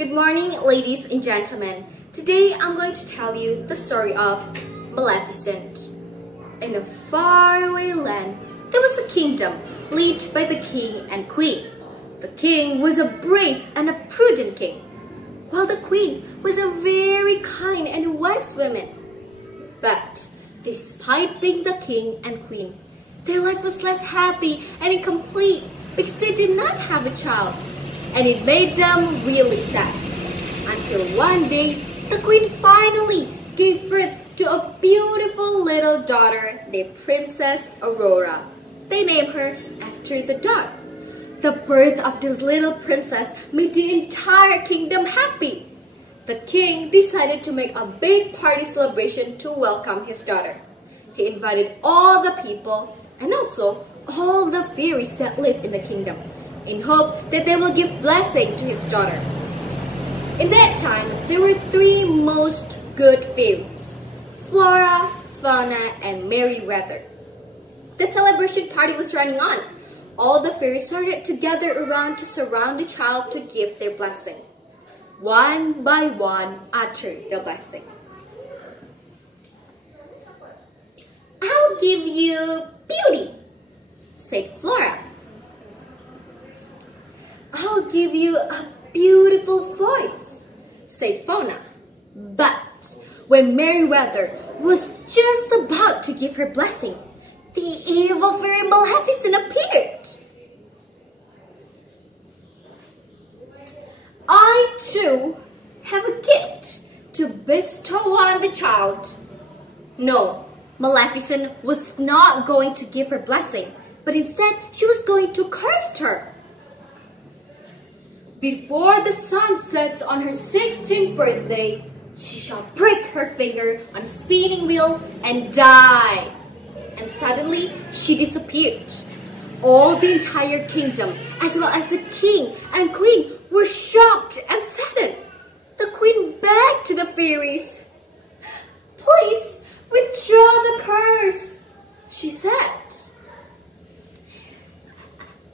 Good morning, ladies and gentlemen. Today I'm going to tell you the story of Maleficent. In a faraway land, there was a kingdom led by the king and queen. The king was a brave and a prudent king, while the queen was a very kind and wise woman. But despite being the king and queen, their life was less happy and incomplete because they did not have a child, and it made them really sad. Until one day, the queen finally gave birth to a beautiful little daughter named Princess Aurora. They named her after the dog. The birth of this little princess made the entire kingdom happy. The king decided to make a big party celebration to welcome his daughter. He invited all the people and also all the fairies that live in the kingdom, in hope that they will give blessing to his daughter. In that time, there were three most good fairies: Flora, Fauna, and Merryweather. The celebration party was running on. All the fairies started to gather around to surround the child to give their blessing. One by one uttered the blessing. "I'll give you beauty," said Flora. "I'll give you a beautiful voice," said Fauna. But when Merryweather was just about to give her blessing, the evil fairy Maleficent appeared. "I too have a gift to bestow on the child." No, Maleficent was not going to give her blessing, but instead she was going to curse her. "Before the sun sets on her 16th birthday, she shall break her finger on a spinning wheel and die." And suddenly she disappeared. All the entire kingdom, as well as the king and queen, were shocked and saddened. The queen begged to the fairies, "Please withdraw the curse," she said.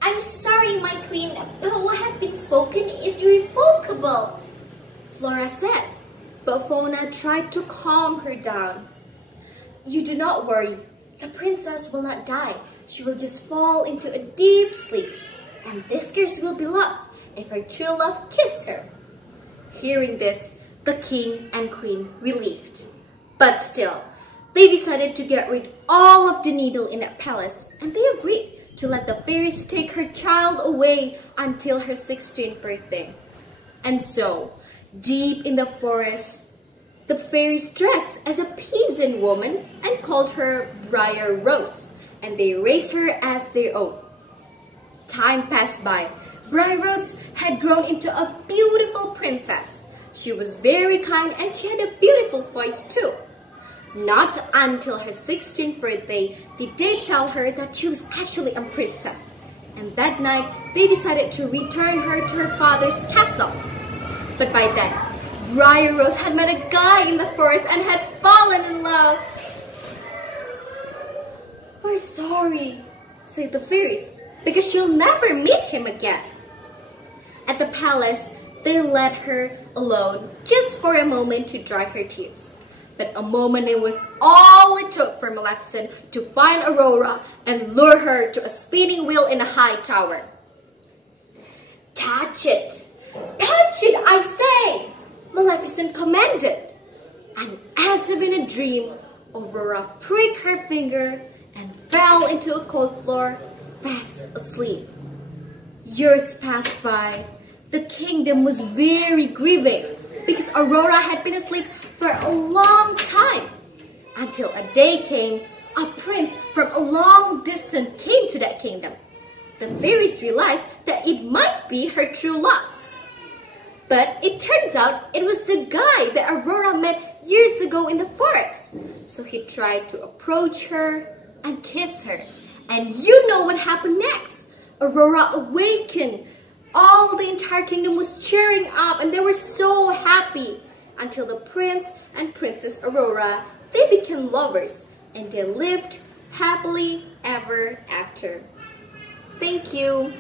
"I'm sorry, my queen, but what has been spoken is irrevocable," Flora said. But Fauna tried to calm her down. "You do not worry. The princess will not die. She will just fall into a deep sleep, and this curse will be lost if her true love kisses her." Hearing this, the king and queen relieved. But still, they decided to get rid of all of the needle in that palace, and they agreed to let the fairies take her child away until her 16th birthday. And so, deep in the forest, the fairies dressed as a peasant woman and called her Briar Rose, and they raised her as their own. Time passed by. Briar Rose had grown into a beautiful princess. She was very kind and she had a beautiful voice too. Not until her 16th birthday did they tell her that she was actually a princess. And that night, they decided to return her to her father's castle. But by then, Briar Rose had met a guy in the forest and had fallen in love. "We're sorry," said the fairies, "because she'll never meet him again." At the palace, they let her alone just for a moment to dry her tears. But a moment it was all it took for Maleficent to find Aurora and lure her to a spinning wheel in a high tower. "Touch it! Touch it, I say!" Maleficent commanded. And as if in a dream, Aurora pricked her finger and fell into a cold floor, fast asleep. Years passed by. The kingdom was very grieving because Aurora had been asleep for a long time, until a day came, a prince from a long distance came to that kingdom. The fairies realized that it might be her true love. But it turns out it was the guy that Aurora met years ago in the forest. So he tried to approach her and kiss her. And you know what happened next. Aurora awakened. All the entire kingdom was cheering up and they were so happy. Until the prince and princess Aurora, they became lovers and they lived happily ever after. Thank you.